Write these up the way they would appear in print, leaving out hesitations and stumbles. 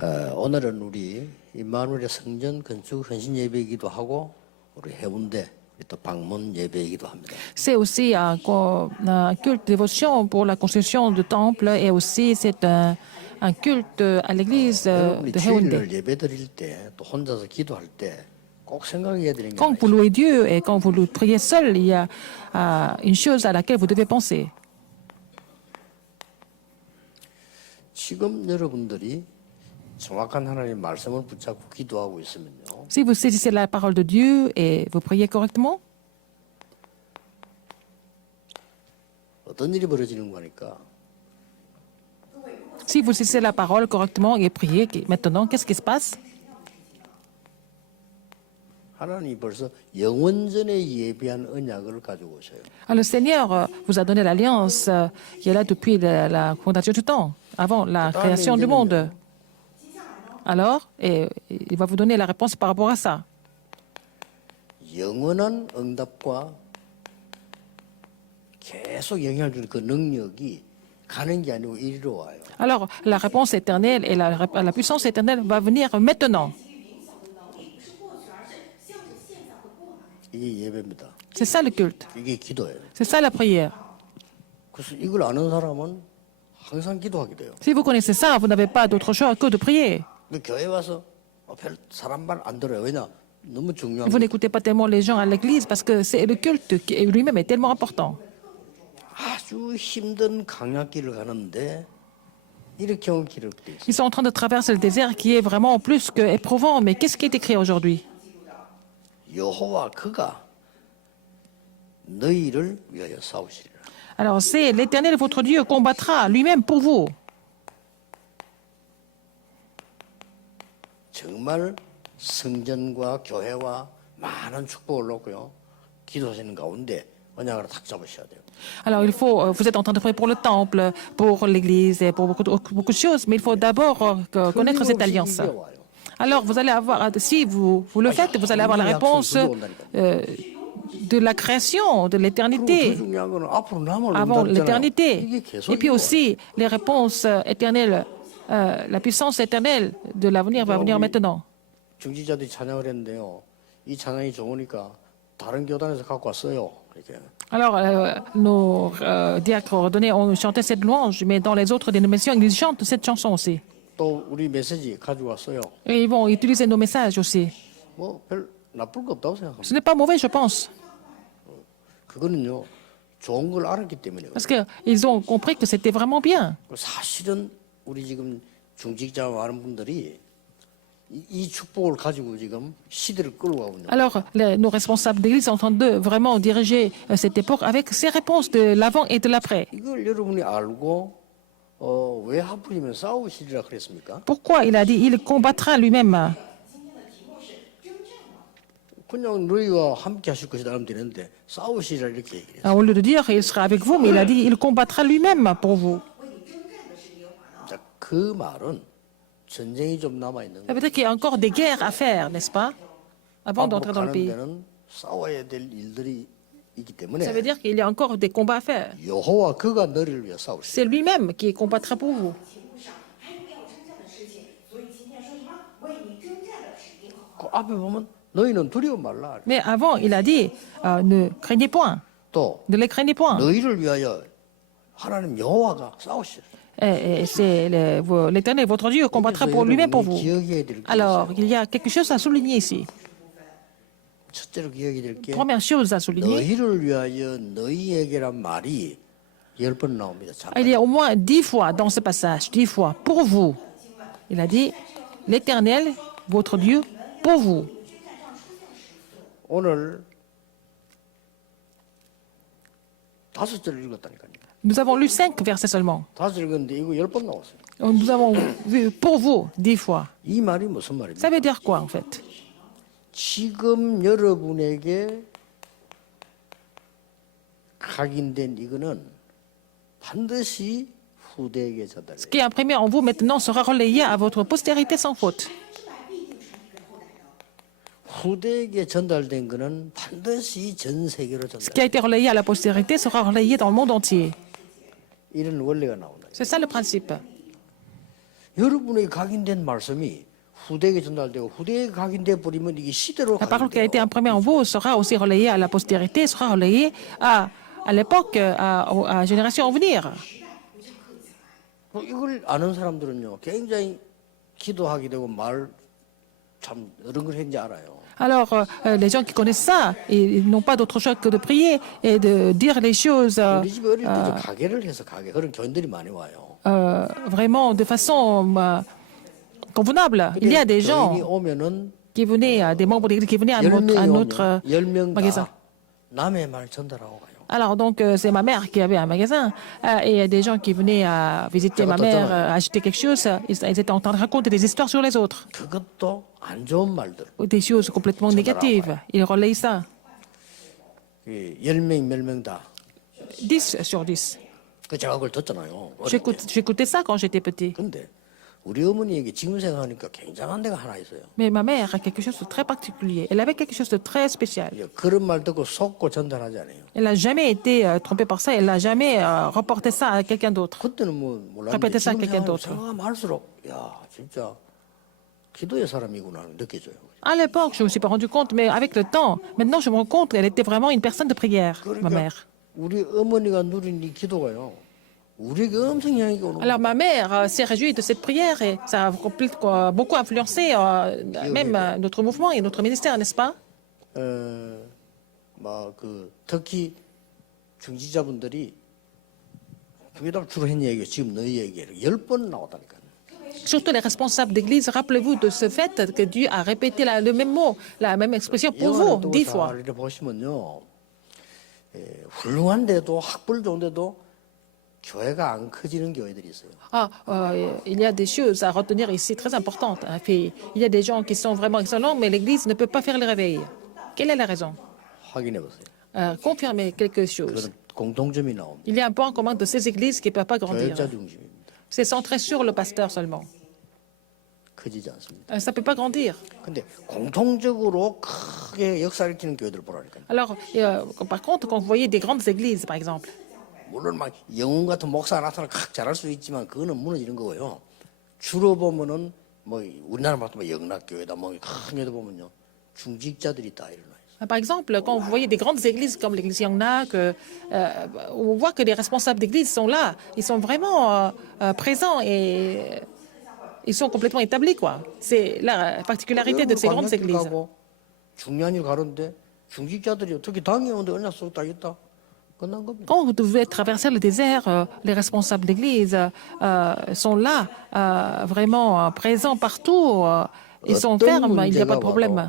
오늘은 우리 임마누엘의 성전 건축 헌신 예배이기도 하고 우리 해운대 또 방문 예배이기도 합니다. C'est aussi un culte de dévotion pour la construction du temple et aussi c'est un culte à l'église 여러분이 de Haeundae. 주일날 예배 드릴 때 또 혼자서 기도할 때 꼭 생각해야 되는 게 Quand vous louez Dieu et quand vous le priez seul, il y a une chose à laquelle vous devez penser. 지금 여러분들이 정확한 하나님의 말씀을 붙잡고 기도하고 있으면요. Si vous saisissez la parole de Dieu et vous priez correctement, 어떤 일이 벌어지는 거니까 si vous saisissez la parole correctement et priez, maintenant, qu'est-ce qui se passe? 하나님이 벌써 영원전에 예비한 언약을 가지고 오셔요. Alors, le Seigneur vous a donné l'alliance qui est là depuis la fondation du temps, avant la création du monde. Alors, et il va vous donner la réponse par rapport à ça. 영원한 응답과 계속 영향을 주는 그 능력이 가는 게 아니고 이리로 와요. Alors, la réponse éternelle et la puissance éternelle va venir maintenant. 이게 예배입니다. C'est ça le culte. 이게 기도예요. C'est ça la prière. 그래서 이걸 아는 사람은 항상 기도하게 돼요. Si vous connaissez ça, vous n'avez pas d'autre choix que de prier. 근데 교회 와서 별 사람 말 안 들어요. 왜냐? 너무 중요한 Vous 거. n'écoutez pas tellement les gens à l'église parce que c'est le culte qui lui-même est tellement important. 아주 힘든 강약길을 가는데 이렇게 온 길을 돼 있어요. Ils sont en train de traverser le désert qui est vraiment plus que éprouvant. Mais qu'est-ce qui est écrit aujourd'hui? 여호와 그가 너희를 위하여 싸우시리라. Alors, c'est l'Éternel, votre Dieu, combattra lui-même pour vous. 정말 성전과 교회와 많은 축복을 놓고요. 기도하시는 가운데 언약을 탁 잡으셔야 돼요. Alors, vous êtes en train de prier pour le temple, pour l'église et pour beaucoup de choses, mais il faut d'abord connaître cette alliance. 이게 와요. Alors, vous allez avoir, si vous le faites, vous allez avoir la réponse de la création, de 더 l'éternité, 중요한 거는 앞으로 남을 avant 응답이잖아요. l'éternité. 이게 계속 Et puis 이어와요. aussi, les réponses éternelles, la puissance éternelle de l'avenir va venir maintenant. 중지자들이 찬양을 했는데요. 이 찬양이 좋으니까 다른 교단에서 갖고 왔어요. 이렇게. Alors, nos diacres ordonnés ont chanté cette louange, mais dans les autres dénominations, ils chantent cette chanson aussi. 또 우리 메시지 가지고 왔어요. Et ils vont utiliser nos messages aussi. 뭐 별 나쁠 거 없다고 생각합니다. Ce n'est pas mauvais, je pense, 그거는요. 좋은 걸 알았기 때문에. parce qu'ils ont compris que c'était vraiment bien. 사실은 우리 지금 중직자 많은 분들이 이 축복을 가지고 지금 시대를 끌고 가고 있는 거예요. Alors, nos responsables d'église sont en train de vraiment diriger cette époque avec ces réponses de l'avant et de l'après. 이걸 여러분이 알고 왜 하필이면 싸우시리라 그랬습니까? Pourquoi il a dit il combattra lui-même? 그냥 너희와 함께 하실 것이다 하면 되는데 싸우시리라 이렇게 얘기해요. Au lieu de dire il sera avec vous, mais il a dit il combattra lui-même pour vous. 자, 그 말은 전쟁이 좀 남아 있는 Ça 거예요. veut dire qu'il y a encore des guerres à faire, n'est-ce pas? Avant 앞으로 d'entrer dans le 가는 pays. 데는 싸워야 될 일들이 있기 Ça 때문에 veut dire qu'il y a encore des combats à faire. 여호와 그가 너를 위해 싸우시리. C'est lui-même qui combattra pour vous. 그 앞에 보면 너희는 두려워 말라. Mais avant, il a dit ne craignez point, 또 ne les craignez point. 너희를 위하여 하나님 여호와가 싸우시리. Et c'est l'Éternel, votre Dieu, combattra pour lui-même pour vous. 기억해야 될 게 Alors, 있어요. il y a quelque chose à souligner ici. 첫째로 기억해야 될 게 Première chose à souligner, 너희를 위하여 너희에게란 말이 10번 나옵니다. 잠깐. il y a au moins 10 fois dans ce passage, 10 fois, pour vous. Il a dit, l'Éternel, votre Dieu, pour vous. 오늘 5절을 읽었다니까요. Nous avons lu 5 versets seulement. 5절 읽었는데 이거 10번 나왔어요. Nous avons vu pour vous 10 fois. 이 말이 무슨 말입니까? Ça veut dire quoi en fait? 지금 여러분에게 각인된 이거는 반드시 후대에게 전달해요. Ce qui est imprimé en vous maintenant sera relayé à votre postérité sans faute. 후대에게 전달된 거는 반드시 전 세계로 Ce qui 전달. a été relayé à la postérité sera relayé dans le monde entier. 이런 원리가 나온다. C'est ça le principe. 여러분에게 각인된 말씀이 후대에게 전달되고 후대에게 각인돼 버리면 이게 시대로 La parole qui a été 각인돼요. imprimée en vous sera aussi relayée à la postérité, sera relayée à l'époque, à la génération à venir. 이걸 아는 사람들은요, 굉장히 기도하게 되고 말 참 이런 걸 했는지 알아요. Alors, les gens qui connaissent ça, ils n'ont pas d'autre choix que de prier et de dire les choses 우리 집에 어릴 때 가게를 해서 가게 그런 교인들이 많이 와요. vraiment de façon convenable. Il y a des 교인이 gens 오면은 qui venaient, des membres d'église qui venaient à 10명이 notre 오면 10명 magasin. 다 남의 말 전달하고 가요. Alors, donc, c'est ma mère qui avait un magasin et il y a des gens qui venaient visiter ma mère, acheter quelque chose. Ils étaient en train de raconter des histoires sur les autres, 그것도 안 좋은 말들. ou des choses complètement négatives. Ils relayent ça. 10명, 10명 다. 10 sur 10. 그 제가 그걸 듣잖아요. 어릴 때. J'écoutais ça quand j'étais petit. 근데 우리 어머니에게 지금 생각하니까 굉장한 데가 하나 있어요. Mais ma mère a quelque chose de très particulier. Elle avait quelque chose de très spécial. 그런 말 듣고 속고 전달하지 않아요. Elle n'a jamais été trompée par ça. Elle n'a jamais reporté ça à quelqu'un d'autre. 그때는 뭐 몰랐는데 Répétez ça à 지금 quelqu'un d'autre. 생각하면 할수록 야 진짜 기도의 사람이구나 느껴져요. À l'époque, je ne me suis pas rendu compte, mais avec le temps, maintenant je me rends compte qu'elle était vraiment une personne de prière, ma 그러니까 mère. 우리 어머니가 누린 이 기도가요. 우리에게 엄청 영향이 오는 거예요. Alors ma mère s'est réjouie de cette prière et ça a beaucoup influencé même notre mouvement et notre ministère, n'est-ce pas? 막그 특히 중지자분들이 그게다 주로 했 얘기예요. 지금 너희 얘기를 10번 나왔다니까요. Surtout les responsables d'église, rappelez-vous de ce fait que Dieu a répété le même mot, la même expression pour vous 10 fois. 이렇게 보시면요, 훌륭한데도 학벌 좋은데도 교회가 안 커지는 교회들이 있어요. Il y a des choses à retenir ici très importantes. Hein. Puis, il y a des gens qui sont vraiment excellents, mais l'Église ne peut pas faire le réveil. Quelle est la raison? 확인해 보세요. Confirmer quelque chose. 그런 공통점이 나옵니다. Il y a un point commun de ces églises qui ne peuvent pas grandir. 교회자 중심입니다. C'est centré sur le pasteur seulement. 커지지 않습니다. Ça ne peut pas grandir. 근데 공통적으로 크게 역사를 일으키는 교회들 보라니까요. Alors, par contre, quand vous voyez des grandes églises, par exemple, 물론 막 영웅 같은 목사가 나타나 칵 잘할 수 있지만 그거는 무너지는 거고요. 주로 보면은 뭐 우리나라 말로 영락교회다 뭐 큰 교회도 보면요 중직자들이 다 일어나요. par exemple, quand vous voyez des grandes églises comme l'église Yangnak, on voit que les responsables d'église sont là. Ils sont vraiment présents et ils sont complètement établis, quoi. C'est la particularité de ces grandes églises. 중요한 일 가는데 중직자들이 어떻게 당에 오는데 언약 속 다 있다. Quand vous devez traverser le désert, les responsables d'église sont là, vraiment présents partout. Ils sont fermes, il n'y a pas de problème.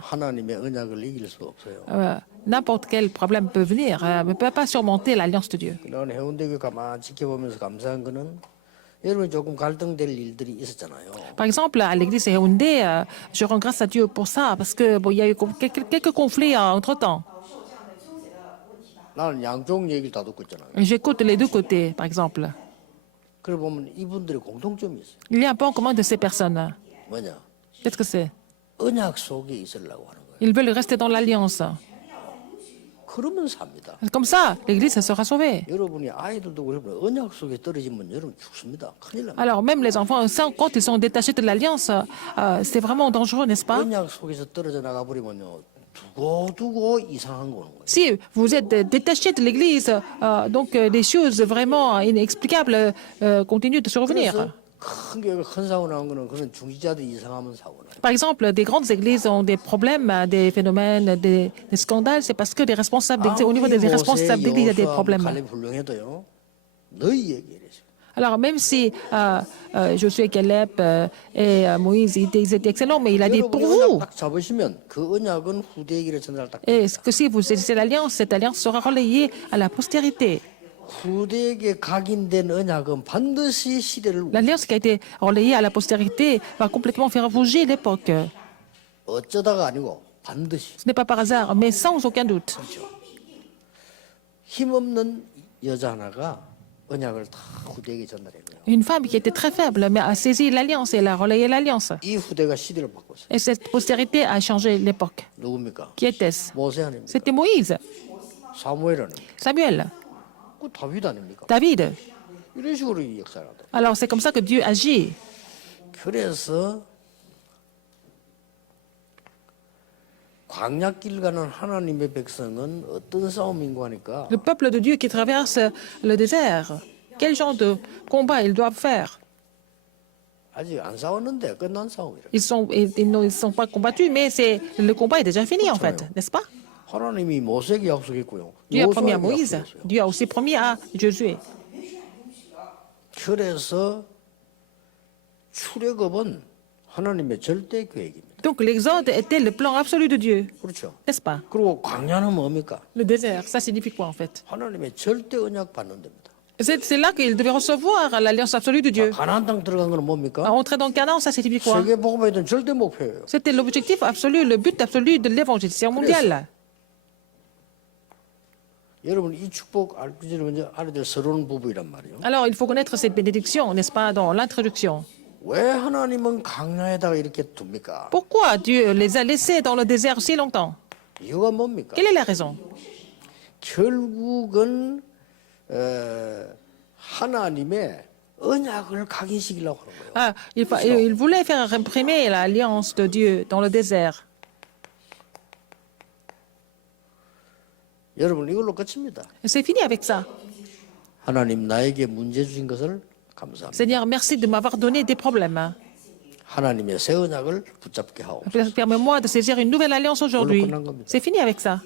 N'importe quel problème peut venir, mais ne peut pas surmonter l'alliance de Dieu. Par exemple, à l'église Héoundé, je rends grâce à Dieu pour ça, parce qu'il y a eu quelques conflits entre-temps. J'écoute les deux côtés, par exemple. Il y a un point commun de ces personnes. Qu'est-ce que c'est? Ils veulent rester dans l'alliance. Comme ça, l'Église sera sauvée. Alors même les enfants, quand ils sont détachés de l'alliance, c'est vraiment dangereux, n'est-ce pas? Si vous êtes détaché de l'Église, donc des choses vraiment inexplicables continuent de survenir. Par exemple, des grandes églises ont des problèmes, des phénomènes, des scandales, c'est parce que les responsables d'église, au niveau des responsables d'église, il y a des problèmes. Alors même si Josué, Caleb et Moïse, ils étaient excellents, mais il a dit pour vous. Et que si vous saisissez l'alliance, cette alliance sera relayée à la postérité. L'alliance qui a été relayée à la postérité va complètement faire bouger l'époque. Ce n'est pas par hasard, mais sans aucun doute. Une femme qui était très faible, mais a saisi l'alliance et elle a relayé l'alliance. Et cette postérité a changé l'époque. Qui était-ce? C'était Moïse. Samuel. David. Alors c'est comme ça que Dieu agit. 그래서 광야길 가는 하나님의 백성은 어떤 싸움인가 하니까 Le peuple de Dieu qui traverse le désert, quel genre de combat ils doivent faire? 아직 안 싸웠는데 끝난 싸움이라. Ils sont pas combattus, mais le combat est déjà fini, en fait, n'est-ce pas? 하나님이 모세에게 약속했고요. Dieu a promis à 여호수아에게 Moïse, 약속했어요. Dieu a aussi promis à Josué. 그래서 출애굽은 하나님의 절대 계획입니다. Donc l'exode était le plan absolu de Dieu, 그렇죠. n'est-ce pas? 그리고 광야는 뭡니까? Le désert, ça signifie quoi, en fait? 하나님의 절대 언약 받는 데입니다. C'est là qu'il devait recevoir l'alliance absolue de Dieu. 가나안 땅 들어간 거는 뭡니까? Entrer dans le Canaan, ça signifie quoi? 세계 복음에 대한 절대 목표예요. C'était l'objectif absolu, le but absolu de l'évangélisation mondiale. 여러분 이 축복 알기를 먼저 알아야 될 서러운 부부이란 말이에요. Alors, il faut connaître cette bénédiction, n'est-ce pas, dans l'introduction. 왜 하나님은 광야에다가 이렇게 둡니까? Pourquoi Dieu les a laissés dans le désert si longtemps? 이유가 뭡니까? Quelle est la raison? 결국은 하나님의 언약을 각인시키려고 하는 거예요. Ah, il voulait faire imprimer l'alliance de Dieu dans le désert. 여러분 이걸로 끝입니다. Et c'est fini avec ça. 하나님 나에게 문제 주신 것을 감사합니다. Seigneur, merci de m'avoir donné des problèmes. 하나님의 새 언약을 붙잡게 하옵소서. Permets-moi de saisir une nouvelle alliance aujourd'hui. C'est fini avec ça.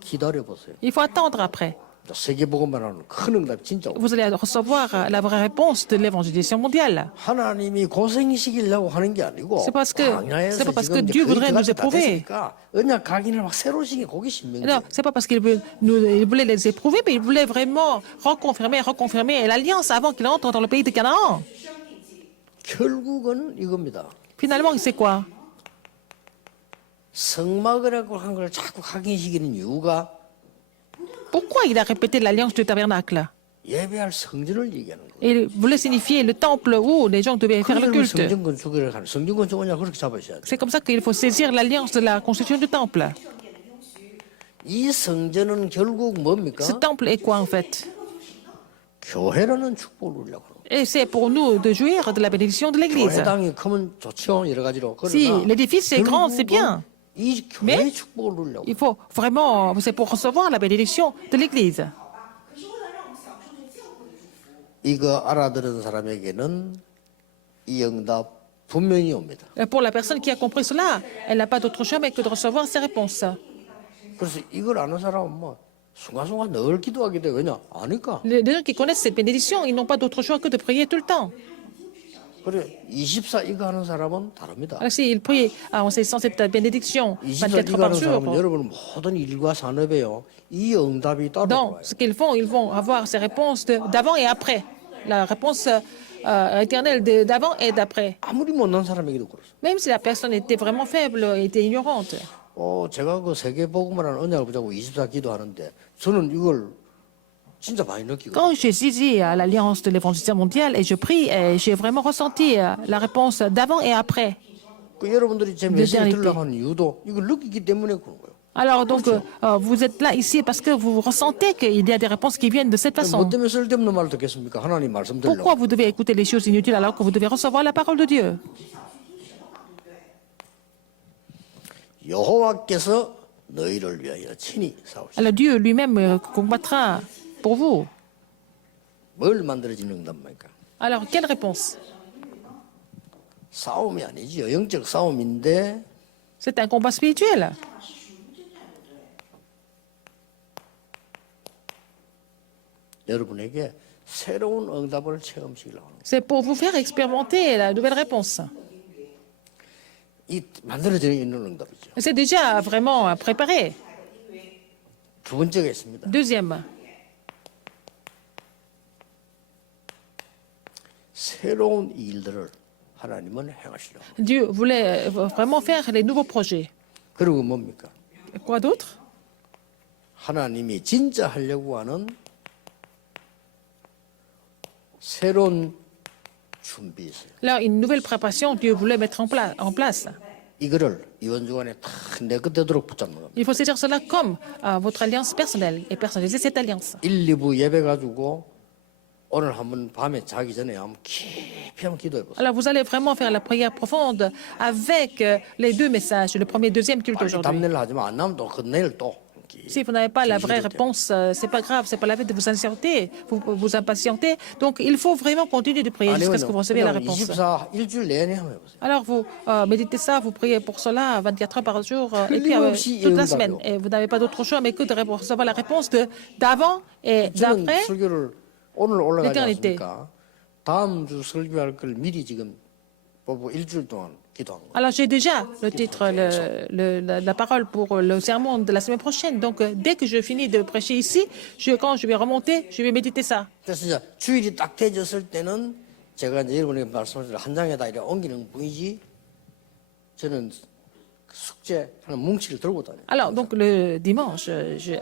기다려 보세요. Il faut attendre après. 세계복음만 하는 큰 응답 진짜. Vous allez recevoir la vraie réponse de l'évangélisation mondiale. 하나님이 고생시키려고 하는 게 아니고 C'est pas parce que Dieu voudrait nous éprouver. 언약 각인을 막 새로 시키 거기 Non, 신명제. c'est pas parce qu'il voulait les éprouver, mais il voulait vraiment reconfirmer l'alliance avant qu'il entre dans le pays de Canaan. 결국은 이겁니다. Finalement, c'est quoi? 성막이라고 한 걸 자꾸 각인시키는 이유가 Pourquoi il a répété l'alliance du tabernacle? 예배할 성전을 얘기하는 거예요. Il voulait signifier le temple où les gens devaient faire le 그걸 culte. 성전 건축을 하는 성전 건축 언약 그렇게 잡으셔야 돼요. C'est comme ça qu'il faut saisir l'alliance de la construction du temple. 이 성전은 결국 뭡니까? Ce temple est quoi en fait? 교회라는 축복을 누리려고 하는 거예요. Et c'est pour nous de jouir de la bénédiction de l'Église. 교회당이 크면 좋죠 여러 가지로. Si 그러나 l'édifice est grand, c'est bien. 이 Mais 교회의 축복을 누리려고. il faut vraiment, c'est pour recevoir la bénédiction de l'Église. 이거 알아들은 사람에게는 이 응답 분명히 옵니다. Pour la personne qui a compris cela, elle n'a pas d'autre choix mais que de recevoir ces réponses. 그래서 이걸 아는 사람은 뭐 순간순간 늘 기도하게 돼. 왜냐? 아니까. Les gens qui connaissent cette bénédiction, ils n'ont pas d'autre choix que de prier tout le temps. 그래 24 이거 하는 사람은 다릅니다. Alors s'ils prient en saisissant cette bénédiction 24 24 이거 par 하는 jour, 사람은 여러분 모든 일과 산업에요. 이 응답이 따로 dans 들어와요. ce qu'ils vont avoir ces réponses d'avant et après. La réponse éternelle d'avant et d'après. 아무리 못난 사람에게도 그렇습니다. Même si la personne était vraiment faible, était ignorante. 제가 그 세계 복음을 하는 언약을 붙잡고 24 기도하는데 저는 이걸 진짜 많이 느끼거든요. Quand j'ai saisi l'alliance de l'évangélisation mondiale et je prie, et j'ai vraiment ressenti la réponse d'avant et après. 그 여러분들이 제 메시지 d'éternité. 들으려고 하는 이유도 이걸 느끼기 때문에 그런 거예요. Alors donc, vous êtes là ici parce que vous ressentez qu'il y a des réponses qui viennent de cette 뭐 façon. 때문에 쓸데없는 말을 듣겠습니까? 하나님 말씀 들으려고. Pourquoi vous devez écouter les choses inutiles alors que vous devez recevoir la parole de Dieu? 여호와께서 너희를 위하여 친히 싸우시오. Alors Dieu lui-même combattra pour vous. 뭘 만들어지는 응답입니까? Alors, quelle réponse? 싸움이 아니지요. 영적 싸움인데 C'est un combat spirituel. 여러분에게 새로운 응답을 체험시키려고 합니다. C'est pour vous faire expérimenter la nouvelle réponse. 이 만들어져 있는 응답이죠. C'est déjà vraiment préparé. 두 번째가 있습니다. Deuxième, 새로운 일들을 하나님은 행하시려고 합니다. Dieu voulait vraiment faire les nouveaux projets. 그리고 뭡니까? Quoi d'autre? 하나님이 진짜 하려고 하는 새로운 준비 있어요. Là, une nouvelle préparation, Dieu voulait mettre en place. 이거를 이번 주간에 다 내 끝되도록 붙잡는 겁니다. Il faut saisir cela comme votre alliance personnelle et personnaliser cette alliance. 1, 2부 예배 가지고 오늘 한번 밤에 자기 전에 한번 깊이 한번 기도해 보세요. Alors vous allez vraiment faire la prière profonde avec les deux messages, le premier et le deuxième culte 빨리 aujourd'hui. 답례를 하지만 안 나면 또 그 내일 또. Si vous n'avez pas la vraie réponse, c'est pas grave, c'est pas la peine de vous impatienter, vous impatienter. Donc il faut vraiment continuer de prier jusqu'à ce que vous receviez la réponse. 24 일주일 내내 한번 해보세요. Alors vous méditez ça, vous priez pour cela 24 heures par jour et puis 끊임없이 toute la 응답이요. semaine. Et vous n'avez pas d'autre choix mais que de recevoir la réponse d'avant et 저는 d'après. 설교를 오늘 올라가지 l'éternité. 않습니까? 다음 주 설교할 걸 미리 지금 보고 일주일 동안 기도한 거예요. Alors j'ai déjà le titre, la parole pour le sermon de la semaine prochaine. Donc dès que je finis de prêcher ici, quand je vais remonter, je vais méditer ça. 그래서 이제 주일이 딱 되졌을 때는 제가 이제 여러분에게 말씀하신 한 장에다 이렇게 옮기는 뿐이지 저는 숙제하는 뭉치를 들고 다녀요. Alors donc le dimanche,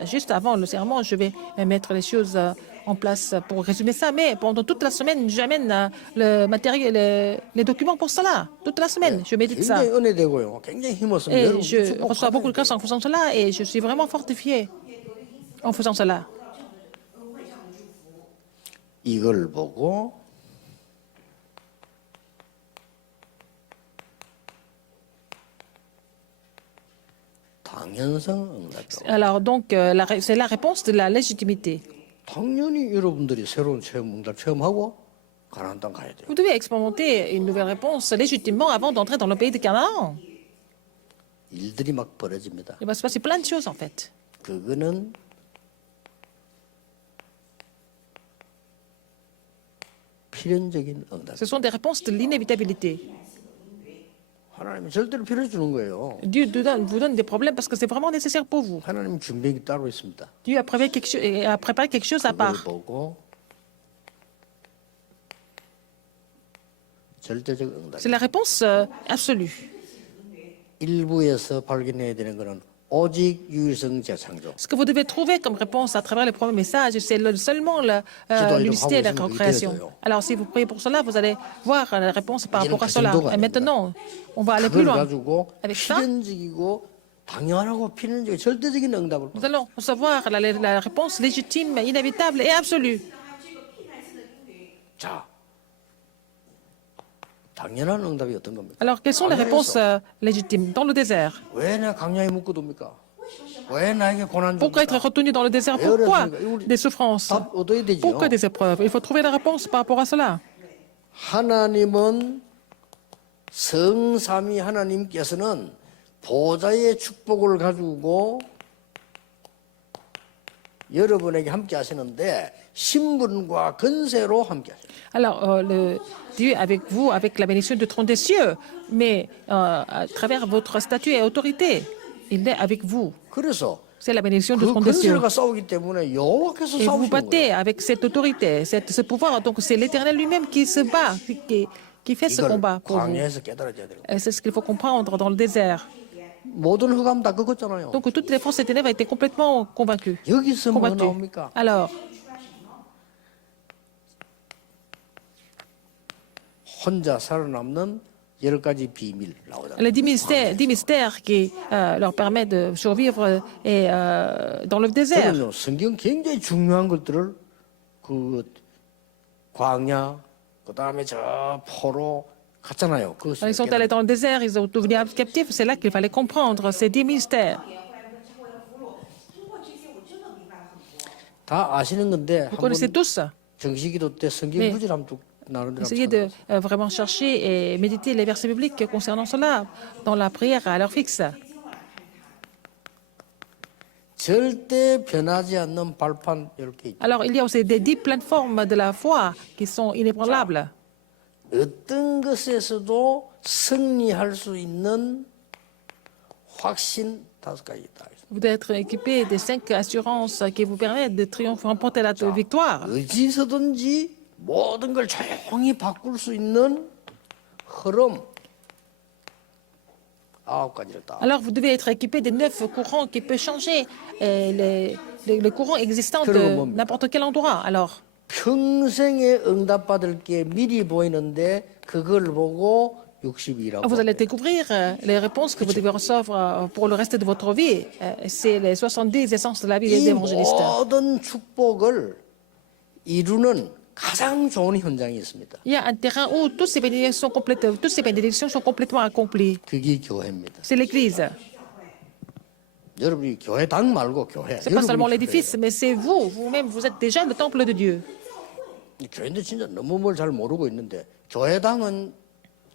juste avant le sermon, je vais mettre les choses en place pour résumer ça. Mais pendant toute la semaine, j'amène le matériel, les documents pour cela. Toute la semaine, je médite ça. 굉장히 은혜되고요. 굉장히 힘었습니다. Et 여러분 je reçois beaucoup de grâce en faisant cela et je suis vraiment fortifié en faisant cela. 이걸 보고 당연성 응답. Alors donc, c'est la réponse de la légitimité. 당연히 여러분들이 새로운 체험 응답 체험하고 가나안 땅 가야 돼요. Vous devez expérimenter une nouvelle réponse légitimement avant d'entrer dans le pays de Canaan. 일들이 막 벌어집니다. Il va se passer plein de choses en fait. 그거는 필연적인 응답. Ce sont des réponses de l'inévitabilité. 하나님이 절대로 필요 주는 거예요. Dieu vous donne des problèmes parce que c'est vraiment nécessaire pour vous. 하나님 준비가 따로 있습니다. Dieu a préparé quelque chose à 그걸 part. 보고 절대적 응답. C'est la réponse absolue. 일부에서 발견해야 되는 거는 오직 유일성 재창조. Ce que vous devez trouver comme réponse à travers les premiers messages, c'est seulement l'unicité et la création. Alors, si vous priez pour cela, vous allez voir la réponse par rapport à cela. Et maintenant, on va aller plus 그걸 loin. 가지고 Avec ça, 필연적이고 당연하고 필연적인 절대적인 응답을 nous allons recevoir la réponse légitime, inévitable et absolue. 자, 당연한 응답이 어떤 겁니까? Alors, quelles sont les réponses légitimes dans le désert? 왜 내가 강야에 묶어둡니까? 왜 나에게 고난 Pourquoi être 줍니까? retenu dans le désert? Pourquoi des souffrances? 답 얻어야 되죠. Pourquoi des épreuves? Il faut trouver la réponse par rapport à cela. 하나님은 성삼위 하나님께서는 보좌의 축복을 가지고 여러분에게 함께 하시는데 신분과 건세로 함께 하세요. Alors, Dieu avec vous, avec la bénédiction du trône des cieux, mais à travers votre statut et autorité, il est avec vous. 그래서 C'est la bénédiction du 그 trône des cieux. 건세가 싸우기 때문에 여호와께서 Et vous 싸우시는 거예요. battez avec cette autorité, ce pouvoir. Donc, c'est l'Éternel lui-même qui se bat, qui fait ce 이걸 combat pour vous. 광야에서 깨달아야 돼요. Et c'est ce qu'il faut comprendre dans le désert. 모든 흑암 다 꺾었잖아요. Donc, toutes les forces des ténèbres étaient complètement convaincues. 여기서 뭐 Combattues. 나옵니까? Alors, 혼자 살아남는 10가지 비밀 나오잖아요. les 10 mystères qui leur permettent de survivre et, dans le désert. 저는요, 성경 굉장히 중요한 것들을 그 광야, 그 다음에 저 포로 갔잖아요. Quand ils sont allés dans le désert, ils ont devenu captifs. C'est là qu'il fallait comprendre ces 10 mystères. 다 아시는 건데 Vous connaissez 한번 tous. 정식기도 때 성경 Mais 구절 한번 쭉 나누는 Essayez de vraiment chercher et méditer les versets bibliques concernant cela dans la prière à l'heure fixe. 절대 변하지 않는 발판 이렇게 있죠. Alors, il y a aussi des 10 plateformes de la foi qui sont inébranlables. 어떤 것에서도 승리할 수 있는 확신 5가지 있다. Vous devez être équipé des 5 assurances qui vous permettent de triompher, remporter la victoire. 어디서든지 모든 걸 조용히 바꿀 수 있는 흐름 9가지를 딱. Alors, vous devez être équipé des 9 courants qui peuvent changer les courants existants de n'importe quel endroit. Alors, 평생에 응답받을 게 미리 보이는데 그걸 보고 60이라고. vous allez découvrir les réponses que vous devez recevoir pour le reste de votre vie. C'est les 70 essences de la vie 이 d'évangéliste. 모든 축복을 이루는 가장 좋은 현장이 있습니다. Il y a un terrain où toutes ces bénédictions sont complètement accomplies. 그게 교회입니다. C'est l'Église. 여러분이 교회당 말고 교회. Ce n'est pas seulement 여러분이 l'édifice, mais c'est vous, vous-même, vous êtes déjà le temple de Dieu. 교회. 교회인데 진짜 너무 뭘 잘 모르고 있는데 교회당은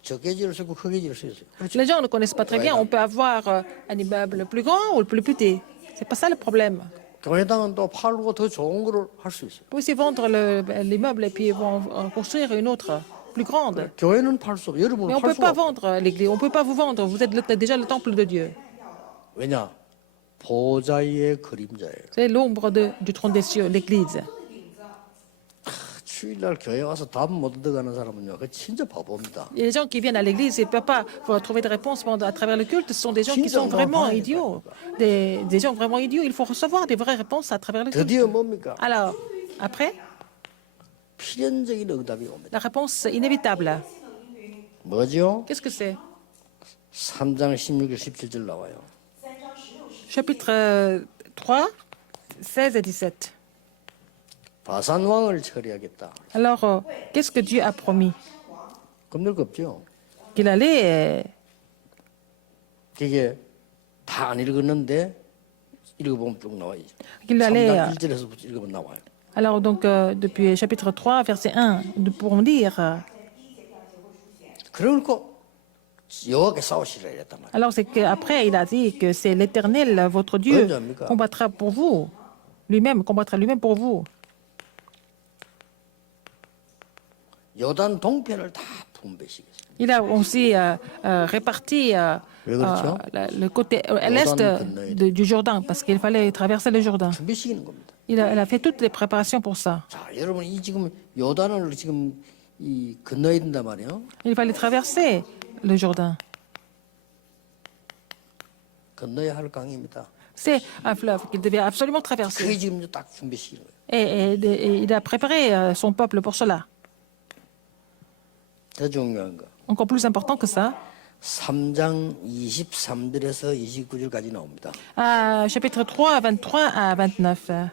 적게 지을 수 있고 크게 지을 수 있어요. 그렇죠? Les gens ne connaissent pas très bien. On peut avoir un immeuble le plus grand ou le plus petit. C'est pas ça le problème. 교회당은 또 팔고 더 좋은 거를 할 수 있어요. On peut aussi vendre l'immeuble et puis ils vont en construire une autre, plus grande. 교회는 팔 수 없어요. Mais 여러분은 on ne 팔 peut 수가 pas 없어요. vendre l'église. On ne peut pas vous vendre. Vous êtes déjà le temple de Dieu. 왜냐? 보좌의 그림자예요. C'est l'ombre du trône des cieux, l'église. 주일날 교회 와서 답 못 얻어가는 사람은요, 그 진짜 바보입니다. Et les gens qui viennent à l'église et ne peuvent pas trouver des réponses à travers le culte, ce sont des gens qui sont vraiment idiots. Des gens vraiment idiots. Il faut recevoir des vraies réponses à travers le culte. 드디어 뭡니까? Alors, après, 필연적인 응답이 옵니다. la réponse inévitable. 뭐죠? Qu'est-ce que c'est? 3장 16절 17절 나와요. Chapitre 3, 16 et 17. 바산 왕을 처리하겠다. Alors, qu'est-ce que Dieu a promis? 겁낼 거 없죠. Qu'il allait... 그게 다 안 읽었는데 읽어보면 쭉 나와요. qu'il allait 3장 1절에서부터 읽으면 나와요. alors, donc, depuis chapitre 3, verset 1, pour me dire... 그러고 여호와께 싸우시라 이랬단 말이에요. Alors, c'est qu'après, il a dit que c'est l'Éternel, votre Dieu, combattra pour vous. Lui-même, combattra lui-même pour vous. 요단 동편을 다 분배시켰어요. Il a aussi réparti le côté à l'est du Jourdain, parce qu'il fallait traverser le Jourdain. 준비시키는 겁니다. Il a fait toutes les préparations pour ça. 자, 여러분 이 지금 요단을 지금 이 건너야 된단 말이에요. Il fallait traverser le Jourdain. 건너야 할 강입니다. C'est un fleuve qu'il devait absolument 그게 traverser. 지금 딱 준비시키는 거예요. Et il a préparé son peuple pour cela. 더 중요한 거. Encore plus important que ça, 3장 23절에서 29절까지 나옵니다. chapitre 3, 23 à 29.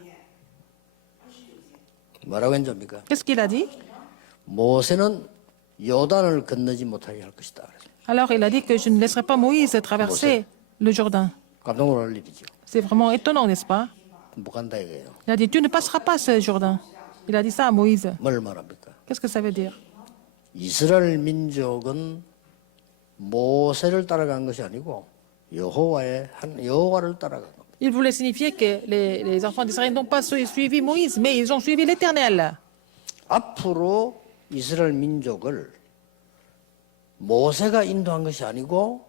뭐라고 했습니까? Qu'est-ce qu'il a dit? 모세는 요단을 건너지 못하게 할 것이다. Alors, il a dit que je ne laisserai pas Moïse traverser le Jourdain. 깜짝 놀랄 일이죠. C'est vraiment étonnant, n'est-ce pas? 못 간다 이거예요. Il a dit, tu ne passeras pas ce Jourdain. Il a dit ça à Moïse. 뭘 말합니까? Qu'est-ce que ça veut dire? 이스라엘 민족은 모세를 따라간 것이 아니고 여호와를 따라간 겁니다. Il voulait signifier que les enfants d'Israël n'ont pas suivi Moïse, mais ils ont suivi l'Éternel. 앞으로 이스라엘 민족을 모세가 인도한 것이 아니고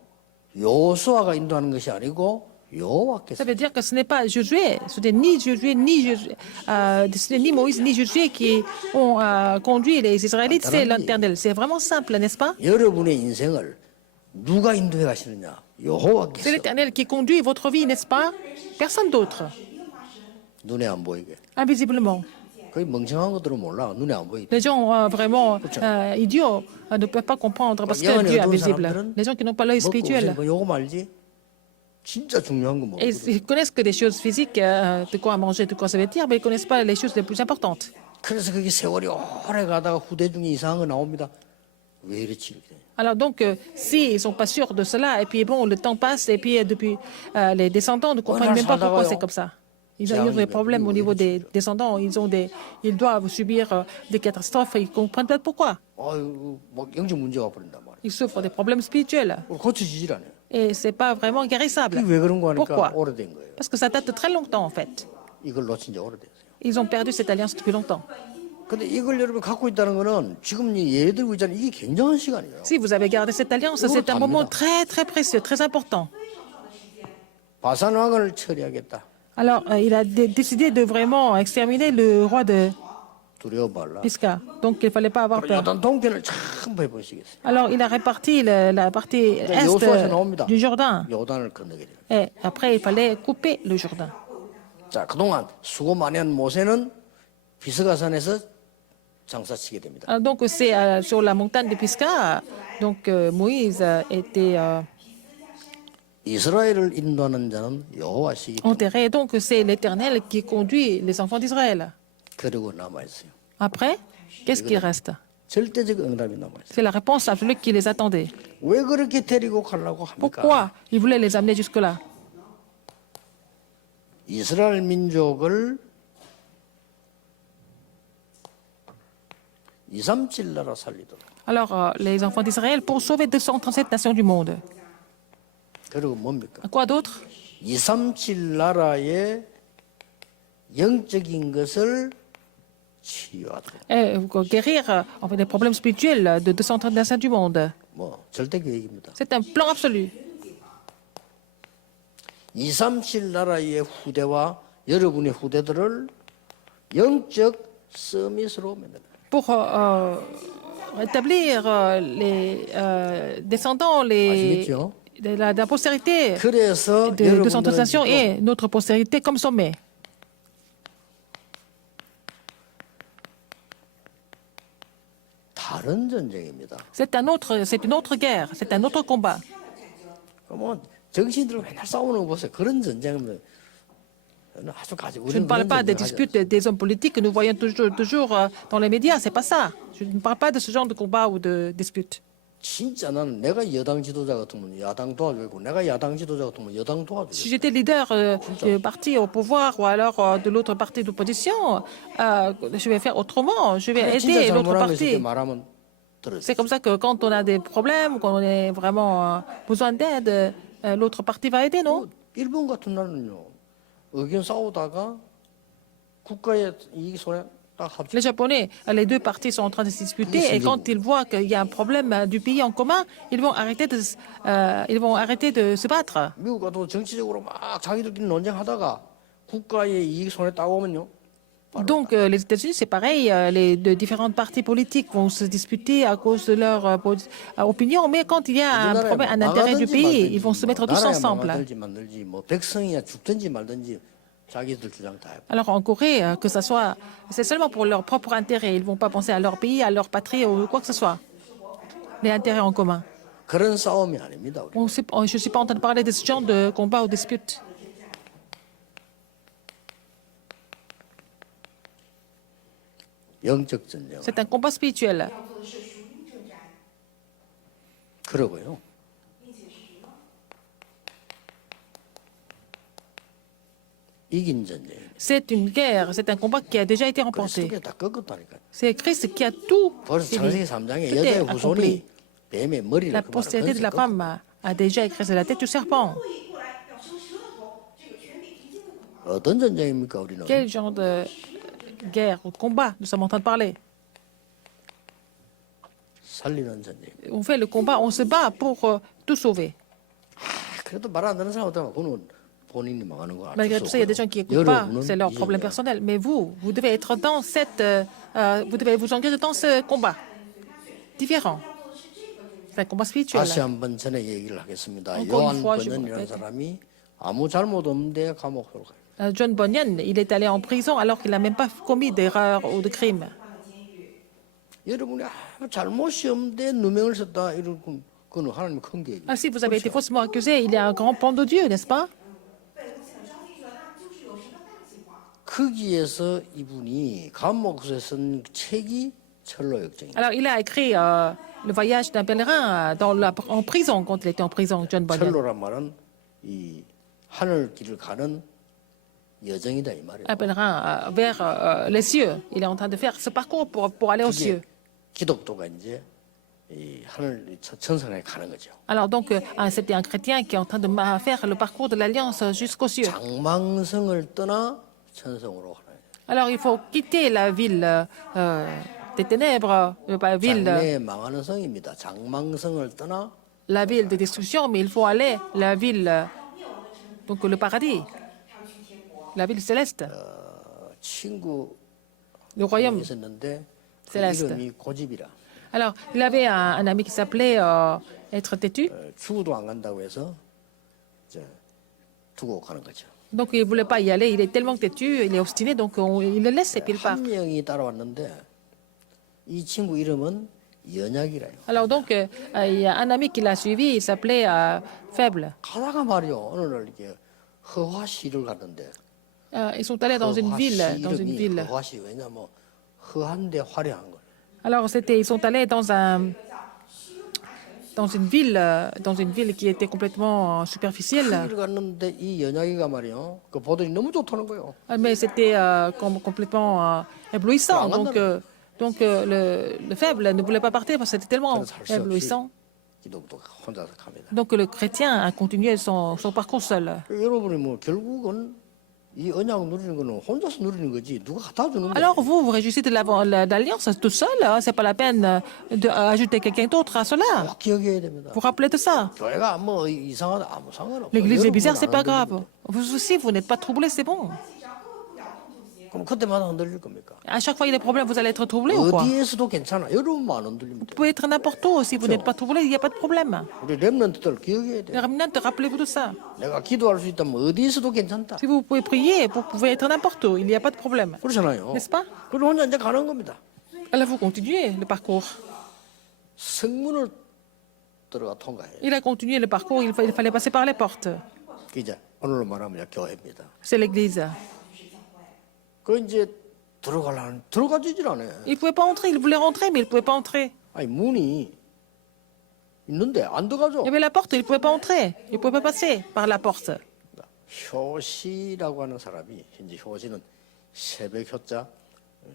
여호수아가 인도하는 것이 아니고 Ça 여호와께서 veut dire que ce n'est pas Josué, ce n'est ni Moïse, ni Josué qui ont conduit les Israélites, c'est l'Éternel. C'est vraiment simple, n'est-ce pas? 여러분의 인생을 누가 인도해 가시느냐? C'est 여호와께서 l'Éternel qui conduit votre vie, n'est-ce pas? Personne d'autre, 눈에 안 보이게. invisiblement. 거의 멍청한 것들은 몰라. 눈에 안 보이게. Les gens vraiment idiots ne peuvent pas comprendre parce que Dieu est invisible. Les gens qui n'ont pas l'œil spirituel. 뭐 요거 말지? 진짜 중요한 거 뭐? Et ils connaissent que des choses physiques, de quoi manger, de quoi se vêtir, mais ils ne connaissent pas les choses les plus importantes. 그래서 그게 세월이 오래 가다가 후대 중에 이상한 거 나옵니다. 왜 이렇지 이렇게. Alors donc, s'ils ne sont pas sûrs de cela, et puis bon, le temps passe, et puis depuis, les descendants ne comprennent même pas pourquoi c'est comme ça. Ils ont des problèmes au niveau des descendants, ils doivent subir des catastrophes, et ils ne comprennent pas pourquoi. 뭐 영적 문제가 버린단 말이에요. Ils souffrent des problèmes spirituels, 고쳐지질 않아요. et ce n'est pas vraiment guérissable. 그게 왜 그런 거 하니까 Pourquoi? 오래된 거예요. Parce que ça date de très longtemps, en fait. 이걸 놓친 지 오래됐어요. Ils ont perdu cette alliance depuis longtemps. 근데 이걸 여러분 갖고 있다는 거는 지금 예를 들고 있잖아요. 이게 굉장한 시간이에요. Si vous avez gardé cette alliance, c'est un moment très, très précieux, très important. 바산 왕을 처리하겠다. Alors, il a décidé de vraiment exterminer le roi de 두려워 말라. Pisca. Donc, il ne fallait pas avoir peur. 요단 동편을 전부 해보시겠어요. Alors, il a réparti la partie est du Jourdain. 요단을 건너게 돼요. Et après, il fallait couper le Jourdain. 자, 그동안 수고 많이 한 모세는 비스가산에서 장사치게 됩니다. Alors, donc, c'est sur la montagne de Pisca. Donc, Moïse était 이스라엘을 인도하는 자는 여호와시기 때문에 enterré. Donc, c'est l'Éternel qui conduit les enfants d'Israël. 그러고 남아 있어요. Après, Qu'est-ce qu'il reste? 절대적 응답이 남아 있어요. C'est la réponse à celui qui les attendait. 왜 그렇게 데리고 가려고 합니까? Pourquoi il voulait les amener jusque-là? 이스라엘 민족을 237 나라 살리도록. Alors, les enfants d'Israël pour sauver 237 nations du monde. 그리고 뭡니까? Quoi d'autre? 237 나라의 영적인 것을 치유하도록. Guérir en fait, des problèmes spirituels de 230 nations du monde. 뭐 절대 계획입니다. C'est un plan absolu. 237 나라의 후대와 여러분의 후대들을 영적 서밋으로 만든다. Pour rétablir les descendants, 아시겠죠? de la postérité 그래서 de 230 nations et notre postérité comme sommet. 다른 전쟁입니다. C'est une autre guerre, c'est un autre combat. 뭐 정신들고 맨날 싸우는 거 보세요. 그런 전쟁은 아주 가지. Je ne parle pas des disputes des hommes politiques que nous voyons toujours dans les médias, c'est pas ça. Je ne parle pas de ce genre de combat ou de disputes. 진짜 나는 내가 여당 지도자 같으면 야당 도와주고 내가 야당 지도자 같으면 여당 Si 도와주고. j'étais leader du parti au pouvoir ou alors de l'autre parti d'opposition, je vais faire autrement. Je vais 진짜 aider l'autre 잘못하고 있을 때 parti. 말하면 들어요. C'est comme ça que quand on a des problèmes, quand on a vraiment besoin d'aide, l'autre parti va aider, non? 일본 같은 나라는요. 의견 싸우다가 국가의 이익 손에 딱 합쳐. Les Japonais, les deux partis sont en train de se disputer et quand ils voient qu'il y a un problème du pays en commun, ils vont arrêter de se battre. 미국 같은 정치적으로 막 자기들끼리 논쟁하다가 국가의 이익 손에 따오면요. Donc les États-Unis, c'est pareil, les deux différentes partis politiques vont se disputer à cause de leur opinion, mais quand il y a un problème, un intérêt du pays, ils vont se mettre tous ensemble. 망하든지 만들지 뭐 백성이야 죽든지 말든지 자기들 주장 다 해요. Alors en Corée, que ça soit, c'est seulement pour leur propre intérêt. Ils ne vont pas penser à leur pays, à leur patrie ou quoi que ce soit. Les intérêts en commun. 그런 싸움이 아닙니다. 우리. Je ne suis pas en train de parler de ce genre de combat ou dispute. 영적 전쟁. C'est un combat spirituel. 그러고요. 이긴 전쟁. C'est une guerre, c'est un combat qui a déjà été remporté. 그리스도가 다 꺾었다니까. C'est Christ qui a tout 벌써 창세기 fini. 3장에 Tout 여자의 est 후손이 accompli. 뱀의 머리를 La 그 말을 postérité de la 꺾었어. femme a déjà écrasé la tête du serpent. 어떤 전쟁입니까 우리는? Quel genre de guerre ou de combat nous sommes en train de parler? 살리는 전쟁. On fait le combat, on se bat pour tout sauver. 그래도 말 안 듣는 사람들 그는 본인이 망하는 거 알죠. Malgré tout ça, il y a des gens qui n'écoutent pas, c'est leur problème personnel. Mais vous devez être dans vous devez vous engager dans ce combat. Différent. C'est un combat spirituel. 다시 한번 전에 얘기를 하겠습니다. Encore 요한 une fois, je vous 번연이라는 répète. 사람이 아무 잘못 없는데 감옥으로 가요. John Bunyan, il est allé en prison alors qu'il n'a même pas commis d'erreur ou de crime. 여러분이 아무 잘못이 없는데 누명을 썼다 이런 그건 하나님 큰 계획이에요. Ah, si vous avez été faussement accusé, il y a un grand plan de Dieu, n'est-ce pas? 거기에서 이분이 감옥에서 쓴 책이 철로 역정이에요. Alors, il a écrit Le voyage d'un pèlerin en prison, quand il était en prison, John Bunyan. 철로란 말은 이 하늘 길을 가는 여정이다 이 말이에요. Un pèlerin vers les cieux. Il est en train de faire ce parcours pour aller aux cieux. 기독교가 이제 이 하늘 천상에 가는 거죠. Alors, donc, c'était un chrétien qui est en train de faire le parcours de l'Alliance jusqu'aux cieux. 장망성을 떠나 천성으로 가는 거예요. Alors, il faut quitter la ville des ténèbres, 장래에 망하는 성입니다. 장망성을 떠나 la ville de destruction, mais il faut aller la ville, donc le paradis, la ville céleste, 친구 le royaume. 있었는데 그 Céleste. 이름이 고집이라 Alors, il avait un ami qui s'appelait être têtu, 죽어도 안 간다고 해서 이제 두고 가는 거죠. donc il ne voulait pas y aller. Il est tellement têtu, il est obstiné, donc il le laisse et puis il part. 한 명이 따라왔는데 이 친구 이름은 연약이라요. Alors, donc, il y a un ami qui l'a suivi, il s'appelait Faible. 가다가 말이요 어느 날 이렇게 허화시를 갔는데 Ils sont allés dans une ville, 허화시 이름이 ville. 허화시 왜냐면 허한데 화려한 거예요. Alors, ils sont allés dans une ville qui était complètement superficielle. 크기를 갔는데 이 연약이가 말이요. 그 보더니 너무 좋다는 거예요. Mais c'était complètement éblouissant. Le faible ne voulait pas partir parce que c'était tellement 그래서 할 수 없이 éblouissant. 기독교가 혼자서 갑니다. Donc, le chrétien a continué son parcours seul. 여러분이 뭐 결국은 이 언약 누리는 거는 혼자서 누리는 거지 누가 갖다 주는 거예요. Alors, vous réjouissez de l'alliance tout seul. C'est pas la peine d'ajouter quelqu'un d'autre à cela. 꼭 기억해야 됩니다. Vous rappelez de ça. 교회가 뭐 이상하다 아무 상관없어요. L'église est bizarre, 여러분은 c'est 안 pas 흔들리면 grave. Vous aussi, vous n'êtes pas troublés, c'est bon. 그럼 그때마다 흔들릴 겁니까? À chaque fois il y a des problèmes, vous allez être troublé ou quoi? 어디에서도 괜찮아. 여러분만 안 흔들리면 Vous 돼. pouvez être n'importe où. Si vous n'êtes pas troublé, il n'y a pas de problème. 우리 렘넌트들 기억해야 돼. Les remnants, rappelez-vous de ça. 내가 기도할 수 있다면 어디에서도 괜찮다. Si vous pouvez prier, vous pouvez être n'importe où. Il n'y a pas de problème. 그렇잖아요. N'est-ce pas? 그리고 혼자 이제 가는 겁니다. Alors vous continuez le parcours. 성문을 들어가 통과해요. Il a continué le parcours, il fallait passer par les portes. 그 이제 오늘로 말하면 교회입니다. C'est l'église. 그 이제 들어가지질 않아요. Il ne pouvait pas entrer, il voulait rentrer, mais il ne pouvait pas entrer. 아니 문이 있는데 안 들어가죠. Il y avait la porte, il ne pouvait pas entrer. Il ne pouvait pas passer par la porte. 효시라고 하는 사람이 현재 효시는 새벽 효자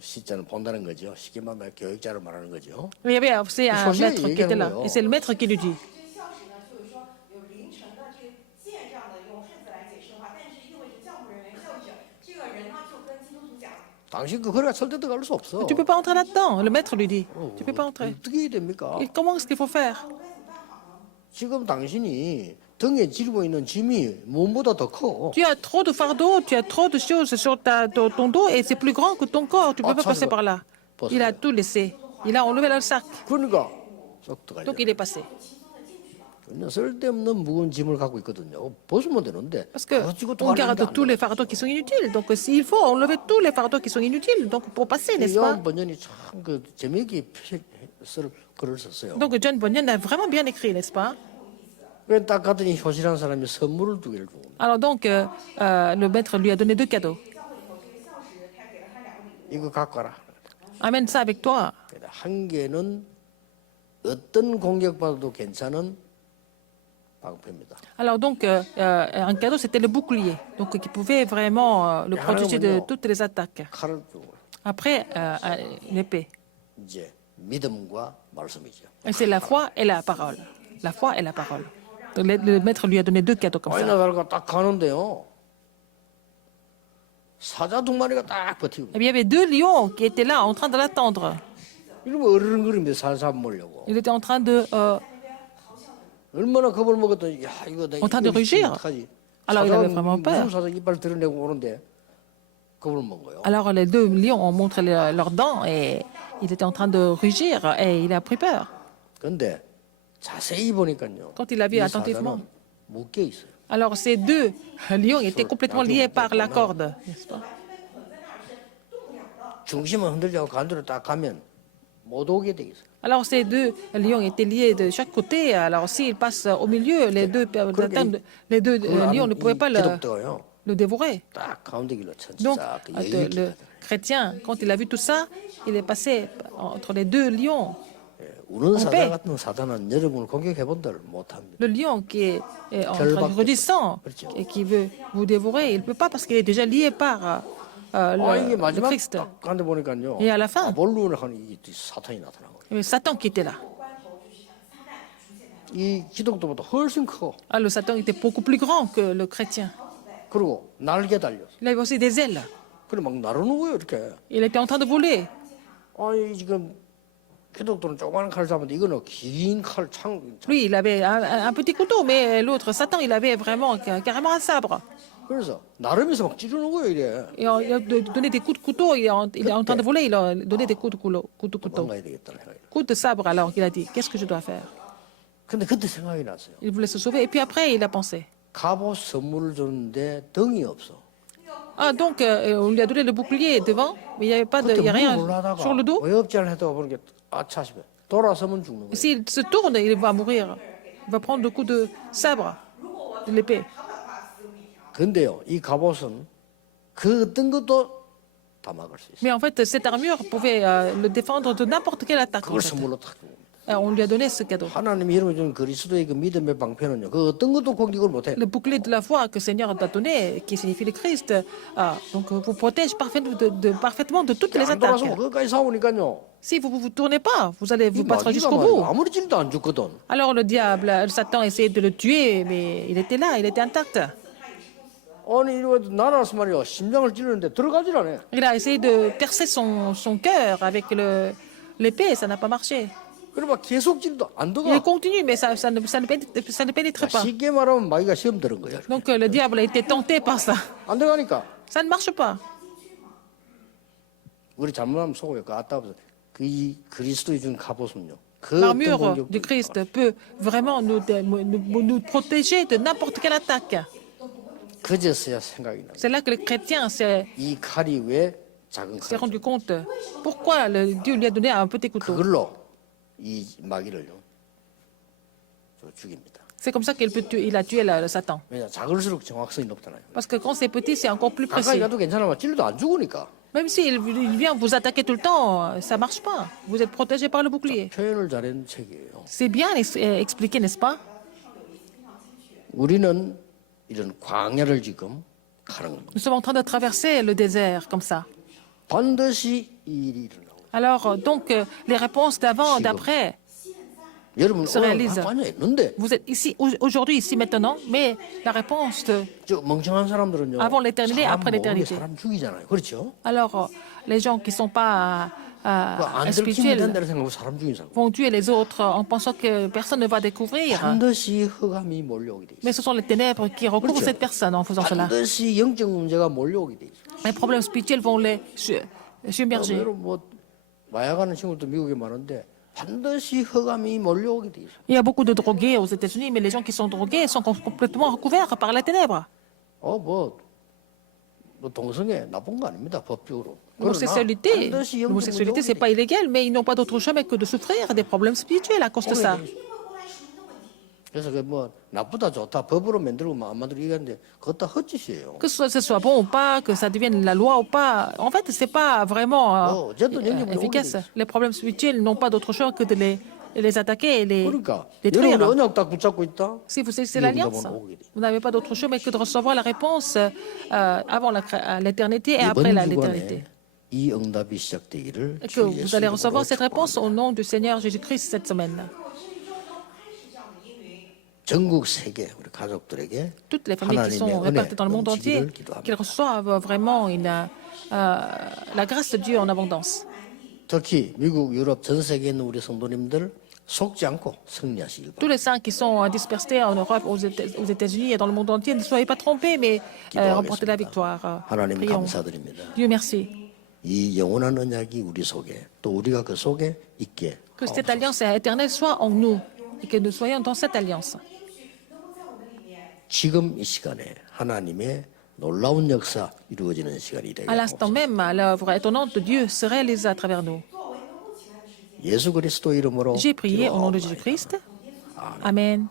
시자는 본다는 거죠. 쉽게 말하면 교육자를 말하는 거죠. Mais il y avait aussi un Choisir, maître il qui était y a là. un Et c'est le maître qui lui dit. 这些消息呢，就是说有凌晨的这个剑这样的用汉字来解释的话，但是意味着教牧人员教育者这个人呢就跟基督徒讲。 당신 그 거리가 절대 들어갈 수 없어. Tu ne peux pas entrer là-dedans. Le maître lui dit. Tu ne peux pas entrer. 어떻게 해야 됩니까? Et comment est-ce qu'il faut faire? 지금 당신이 등에 지르고 있는 짐이 몸보다 더 커. Tu as trop de fardeaux, tu as trop de choses sur ton dos et c'est plus grand que ton corps. Tu ne peux pas passer par là. Il a tout laissé. Il a enlevé le sac. 그러니까 쏙 들어가요. Donc il est passé. 그냥 쓸데없는 무거운 짐을 갖고 있거든요. 벗으면 되는데 Parce que 가지고 또 on 가는데 garde 안 tous les 돼. fardeaux qui sont inutiles. Donc s'il faut enlever tous les fardeaux qui sont inutiles, donc pour passer, n'est-ce pas? 요한 번연이 참그 재미있게 쓸 글을 썼어요. Donc John Bunyan a vraiment bien écrit, n'est-ce pas? 그래 딱 갔더니 효시라는 사람이 선물을 2개를 주고 Alors donc le maître lui a donné 2 cadeaux. 이거 갖고 가라. Amène ça avec toi. 한 개는 어떤 공격받아도 괜찮은 방패입니다. Alors donc un cadeau c'était le bouclier, donc qui pouvait vraiment le protéger de toutes les attaques. 칼을 주고 Après l'épée. 이제 믿음과 말씀이죠. Et c'est la foi et la parole. La foi et la parole. Donc, le maître lui a donné 2 cadeaux comme 아니 ça. 나다가 딱 가는데요. 사자 2마리가 딱 버티고 Et bien, il y avait 2 lions qui étaient là en train de l'attendre. 이러면 어르렁거립니다. 살살 몰려고. Il était en train de 얼마나 겁을 먹었더니 야 이거 내가 En train de rugir. 어떡하지? Alors, il 사자가 avait vraiment peur. 무슨 사자 이빨 드러내고 오는데 겁을 먹은 거예요. Alors les 2 lions ont montré leurs dents et il était en train de rugir et il a pris peur. 근데 자세히 보니까요. Quand il a vu 이 attentivement. 사자는 묶여 있어요. Alors ces 2 lions étaient complètement liés par la corde, n'est-ce pas? 중심을 흔들려고 가운데로 딱 가면 못 오게 돼 있어요. Alors ces 2 lions étaient liés de chaque côté. Alors s'ils passent au milieu, les deux lions ne pouvaient pas 기독교가요. le dévorer. 딱 가운데 길로 Donc 천천히 싹 le 여유있게 chrétien, quand il a vu tout ça, il est passé entre les 2 lions. 우는 paix. 사자 같은 사자는 여러분을 공격해 본들 못합니다. Le lion qui est en train de rugissant et qui veut vous dévorer, il ne peut pas parce qu'il est déjà lié par 이게 le 마지막 Christ. 딱 가는데 보니까요. Et à la fin, 아볼론을 하는 이 사탄이 나타나고 il y avait Satan qui était là. 이 기독교보다 훨씬 커. Ah, le Satan était beaucoup plus grand que le chrétien. 그리고 날개 달렸어. Il avait aussi des ailes. 그래 막 나르는 거예요 이렇게. Il était en train de voler. 아니 지금 기독교는 조그마한 칼 잡는데 이거는 긴 칼 창. Lui, il avait un petit couteau, mais l'autre, Satan, il avait vraiment carrément un sabre. 그래서 나르면서 막 찌르는 거예요 이래. Et il a donné des coups de couteau. Il est en train de voler. Il a donné des coups de couteau. 도망가야 되겠다는 생각이. Coups de sabre, alors qu'il a dit, qu'est-ce que je dois faire? 근데 그때 생각이 났어요. Il voulait se sauver. Et puis après, il a pensé. 갑옷 선물을 줬는데 등이 없어. Ah, donc, on lui a donné le bouclier devant, mais il n'y avait pas de, il y a rien sur le dos. 외업자를 했다가 보니까 아차 싶어. 돌아서면 죽는 거예요. S'il se tourne, il va mourir. Il va prendre le coup de sabre, de l'épée. 근데요, 이 갑옷은 그 어떤 것도 다 막을 수 있어요. Mais en fait, cette armure pouvait le défendre de n'importe quelle attaque. En 그걸 fait. 선물로 탁 주고. On lui a donné ce cadeau. 하나님이 여러분 준 그리스도의 그 믿음의 방패는요. 그 어떤 것도 공격을 못해. Le bouclier de la foi que le Seigneur a donné, qui signifie le Christ, donc vous protège parfaitement de toutes les 안 돌아서 attaques. 그까지 싸우니까요. Si vous ne vous tournez pas, vous allez vous 이 battre 마귀가 jusqu'au 말이야. bout. 아무리 찔도 안 죽거든. Alors le diable, Satan essayait de le tuer, mais il était là, il était intact. 아니 이러고 날아서 말이야. 심장을 찌르는데 들어가질 않아. Il a essayé de percer son cœur avec l'épée, ça n'a pas marché. 그래 막 계속 찔도 안 Il 들어가. continue, mais ça ne pénètre pas. 쉽게 말하면 마귀가 시험 들은 거야. Donc le diable a été tenté par ça. 안 들어가니까 Ça ne marche pas. 우리 잘못하면 속어요. 그 아따면서 그 그리스도의 준 갑옷은요. 그 L'armure 어떤 du 공격도 Christ peut vraiment nous protéger de n'importe quelle attaque. 그제서야 생각이 나. C'est là que le chrétien s'est 이 칼이 왜 작은 칼? rendu compte pourquoi Dieu lui a donné un petit couteau. 그걸로 이 마귀를요 죽입니다. C'est comme ça il a tué le Satan. 왜냐 작을수록 정확성이 높잖아요. Parce que quand c'est petit, c'est encore plus 가까이 précis. 가도 괜찮아만 찔러도 안 죽으니까 Même s'il vient vous attaquer tout le temps, ça marche pas. Vous êtes protégé par le bouclier. 표현을 잘한 책이에요. C'est bien expliqué, n'est-ce pas? 우리는 이런 광야를 지금 가는 겁니다. Nous sommes en train de traverser le désert comme ça. 반드시 이 일이 일어나고. Alors, donc, les réponses d'avant, d'après, 여러분 se 오늘 réalise. 광야에 있는데 vous êtes ici, aujourd'hui, ici, maintenant, mais la réponse, 저 멍청한 사람들은요. Avant l'éternité, 사람 après 모으게 l'éternité. 사람 죽이잖아요. 그렇죠? alors, les gens qui ne sont pas 안 들키면 spirituels 된다고 생각하고 사람 죽인 사람. vont tuer les autres en pensant que personne ne va découvrir. 반드시 흑암이 몰려오게 돼 있어요. Mais ce sont les ténèbres qui recouvrent 그렇죠. cette personne en faisant cela. 반드시 영적 문제가 몰려오게 돼 있어요. Les problèmes spirituels vont les submerger. 여러분 뭐 마약하는 친구도 미국에 많은데 반드시 흑암이 몰려오게 돼 있어요. Il y a beaucoup de drogués aux États-Unis, mais les gens qui sont drogués sont complètement recouverts par les ténèbres. 뭐 동성애 나쁜 거 아닙니다 법적으로. L'homosexualité, 반드시 영적 l'homosexualité, 문제가 c'est pas illégal, mais ils n'ont pas d'autre chemin que de souffrir des problèmes spirituels à cause de ça. 그래서 뭐 나쁘다 좋다 법으로 만들고 안 만들고 얘기하는데 그것 다 헛짓이에요. Que ce soit bon ou pas, que ça devienne la loi ou pas, en fait, c'est pas vraiment efficace. Les problèmes spirituels n'ont pas d'autre choix que de les attaquer et les 그러니까 détruire. 여러분 언약 딱 붙잡고 있다. Si vous saisissez l'alliance, vous n'avez pas d'autre choix mais que de recevoir la réponse avant l'éternité et après 이번 l'éternité. 주간에 이 응답이 시작되기를 Et que 주 vous allez 예수 recevoir 이름으로 cette réponse 축복합니다. au nom du Seigneur Jésus-Christ cette semaine. 전국 세계 우리 가족들에게 Toutes les familles qui sont réparties dans le monde entier, qu'ils reçoivent vraiment la grâce de Dieu en abondance. 특히 미국, 유럽 전 세계에 있는 우리 성도님들 속지 않고 승리하시길 Tous 바랍니다. les saints qui sont dispersés en Europe, aux États-Unis et dans le monde entier, ne soyez pas trompés, mais remportez la victoire. 하나님 Prions. 감사드립니다. Dieu merci. 이 영원한 언약이 우리 속에 또 우리가 그 속에 있게 Que cette alliance éternelle soit en nous et que nous soyons dans cette alliance. 지금 이 시간에 하나님의 놀라운 역사 이루어지는 시간이 되게 À l'instant 하옵소서. même, l'œuvre étonnante de Dieu se réalise à travers nous. 예수 그리스도 이름으로 J'ai prié au nom de Jésus-Christ. Amen.